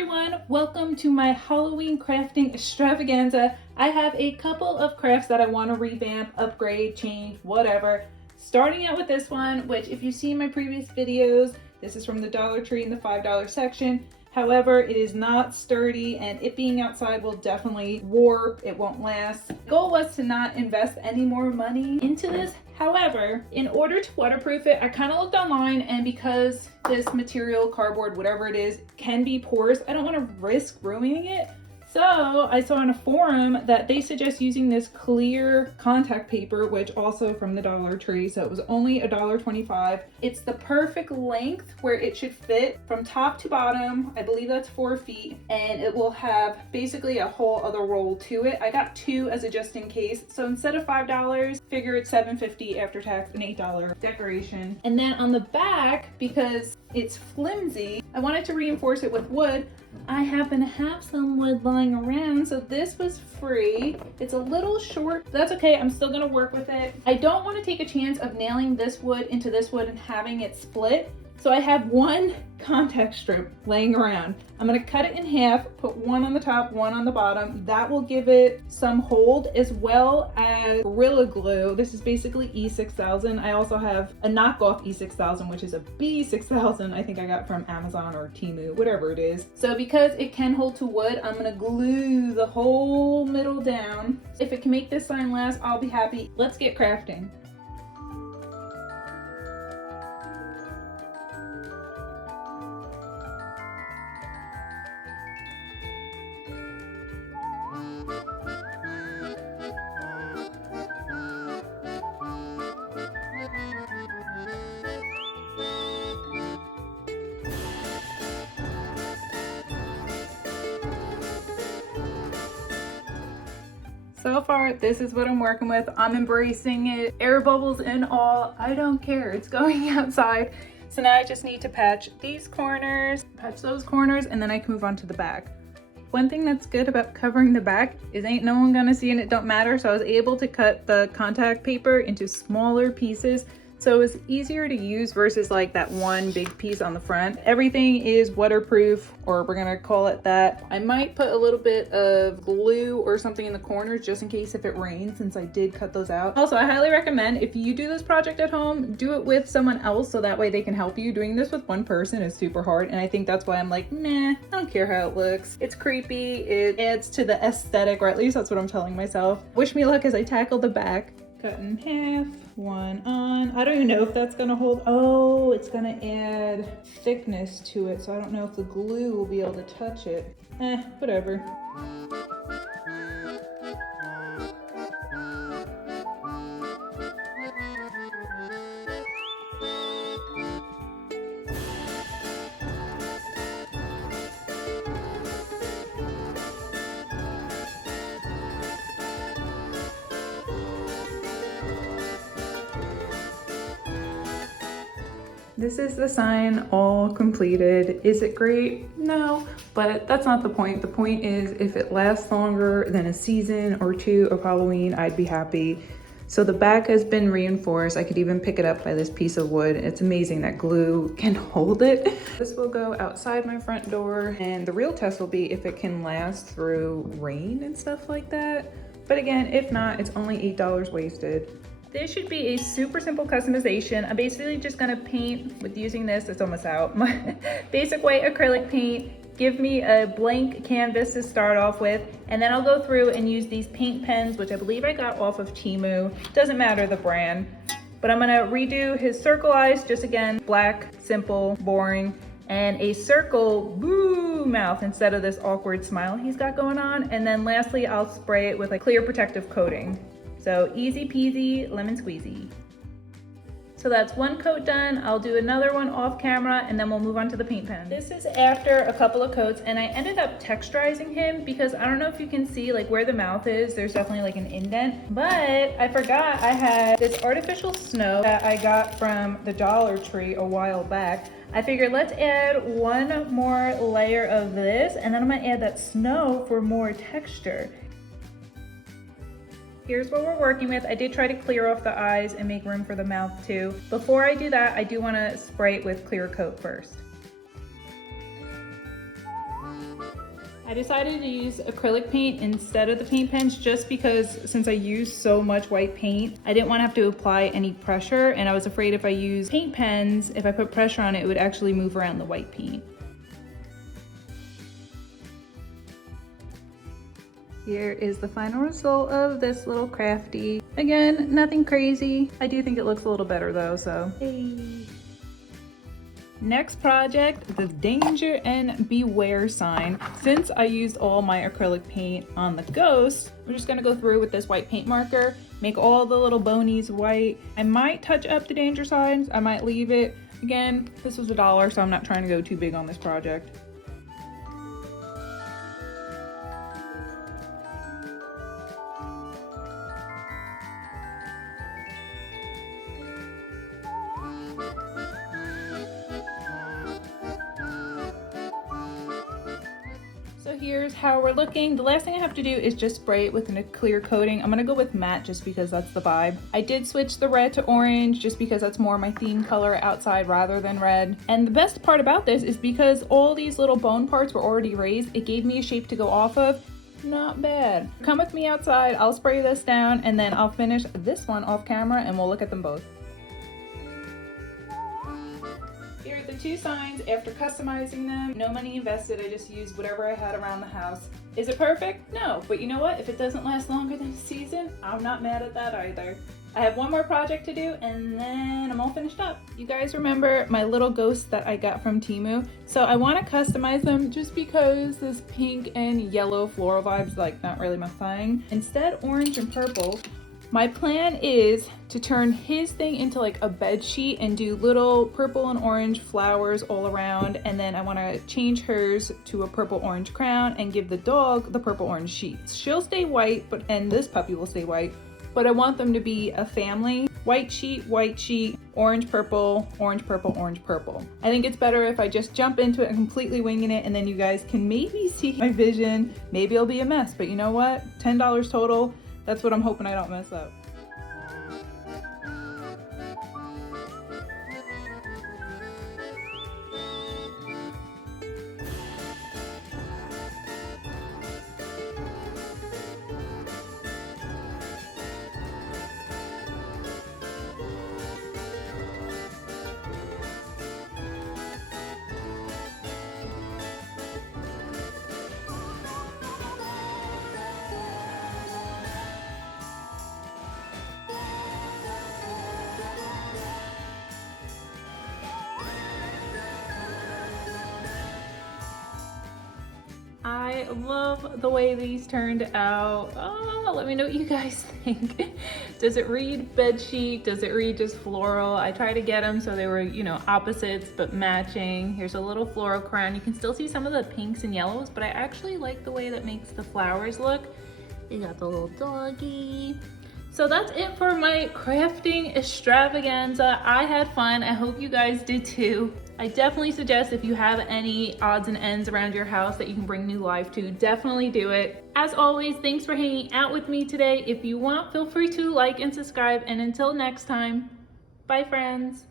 everyone, welcome to my Halloween crafting extravaganza. I have a couple of crafts that I want to revamp, upgrade, change, whatever. Starting out with this one, which if you've seen my previous videos, this is from the Dollar Tree in the $5 section. However, it is not sturdy and it being outside will definitely warp, it won't last. The goal was to not invest any more money into this. However, in order to waterproof it, I kind of looked online, and because this material, cardboard, whatever it is, can be porous, I don't want to risk ruining it. So I saw on a forum that they suggest using this clear contact paper, which also from the Dollar Tree, so it was only $1.25. It's the perfect length where it should fit from top to bottom. I believe that's 4 feet, and it will have basically a whole other roll to it. I got 2 as a just in case. So instead of $5, figure it's $7.50 after tax, an $8 decoration. And then on the back, because it's flimsy, I wanted to reinforce it with wood. I happen to have some wood lying around, so this was free. It's a little short, but that's okay. I'm still gonna work with it. I don't want to take a chance of nailing this wood into this wood and having it split. So I have one contact strip laying around. I'm gonna cut it in half, put one on the top, one on the bottom. That will give it some hold, as well as Gorilla Glue. This is basically E6000. I also have a knockoff E6000, which is a B6000. I think I got from Amazon or Temu, whatever it is. So because it can hold to wood, I'm gonna glue the whole middle down. If it can make this sign last, I'll be happy. Let's get crafting. So far, this is what I'm working with. I'm embracing it. Air bubbles and all, I don't care. It's going outside. So now I just need to patch these corners, patch those corners, and then I can move on to the back. One thing that's good about covering the back is ain't no one gonna see and it don't matter. So I was able to cut the contact paper into smaller pieces, so it was easier to use versus like that one big piece on the front. Everything is waterproof, or we're gonna call it that. I might put a little bit of glue or something in the corners just in case if it rains, since I did cut those out. Also, I highly recommend if you do this project at home, do it with someone else so that way they can help you. Doing this with one person is super hard, and I think that's why I'm like, nah, I don't care how it looks. It's creepy, it adds to the aesthetic, or at least that's what I'm telling myself. Wish me luck as I tackle the back. Cut in half, one on. I don't even know if that's gonna hold. Oh, it's gonna add thickness to it, so I don't know if the glue will be able to touch it. Whatever. This is the sign all completed. Is it great? No, but that's not the point. The point is if it lasts longer than a season or 2 of Halloween, I'd be happy. So the back has been reinforced. I could even pick it up by this piece of wood. It's amazing that glue can hold it. This will go outside my front door, and the real test will be if it can last through rain and stuff like that. But again, if not, it's only $8 wasted. This should be a super simple customization. I'm basically just gonna paint with using this. It's almost out. My basic white acrylic paint. Give me a blank canvas to start off with, and then I'll go through and use these paint pens, which I believe I got off of Temu. Doesn't matter the brand. But I'm gonna redo his circle eyes, just again, black, simple, boring, and a circle boo mouth instead of this awkward smile he's got going on. And then lastly, I'll spray it with a clear protective coating. So easy peasy, lemon squeezy. So that's one coat done. I'll do another one off camera, and then we'll move on to the paint pen. This is after a couple of coats, and I ended up texturizing him because I don't know if you can see like where the mouth is. There's definitely like an indent, but I forgot I had this artificial snow that I got from the Dollar Tree a while back. I figured let's add one more layer of this, and then I'm gonna add that snow for more texture. Here's what we're working with. I did try to clear off the eyes and make room for the mouth too. Before I do that, I do want to spray it with clear coat first. I decided to use acrylic paint instead of the paint pens just because since I use so much white paint, I didn't want to have to apply any pressure, and I was afraid if I used paint pens, if I put pressure on it, it would actually move around the white paint. Here is the final result of this little crafty. Again, nothing crazy. I do think it looks a little better though, so hey. Next project, the danger and beware sign. Since I used all my acrylic paint on the ghost, I'm just gonna go through with this white paint marker, make all the little bonies white. I might touch up the danger signs, I might leave it. Again, this was $1, so I'm not trying to go too big on this project. So here's how we're looking. The last thing I have to do is just spray it with a clear coating. I'm gonna go with matte just because that's the vibe. I did switch the red to orange just because that's more my theme color outside rather than red. And the best part about this is because all these little bone parts were already raised, it gave me a shape to go off of. Not bad. Come with me outside, I'll spray this down and then I'll finish this one off camera and we'll look at them both. Here are the two signs after customizing them. No money invested, I just used whatever I had around the house. Is it perfect? No, but you know what? If it doesn't last longer than a season, I'm not mad at that either. I have one more project to do and then I'm all finished up. You guys remember my little ghosts that I got from Temu? So I want to customize them just because this pink and yellow floral vibe's like not really my thing. Instead, orange and purple. My plan is to turn his thing into like a bed sheet and do little purple and orange flowers all around, and then I want to change hers to a purple orange crown and give the dog the purple orange sheets. She'll stay white, and this puppy will stay white, but I want them to be a family. White sheet, orange, purple, orange, purple, orange, purple. I think it's better if I just jump into it and completely winging it, and then you guys can maybe see my vision. Maybe it'll be a mess, but you know what? $10 total. That's what I'm hoping I don't mess up. I love the way these turned out. Oh, let me know what you guys think. Does it read bedsheet? Does it read just floral? I tried to get them so they were, you know, opposites but matching. Here's a little floral crown. You can still see some of the pinks and yellows, but I actually like the way that makes the flowers look. You got the little doggy. So that's it for my crafting extravaganza. I had fun. I hope you guys did too. I definitely suggest if you have any odds and ends around your house that you can bring new life to, definitely do it. As always, thanks for hanging out with me today. If you want, feel free to like and subscribe. And until next time, bye friends.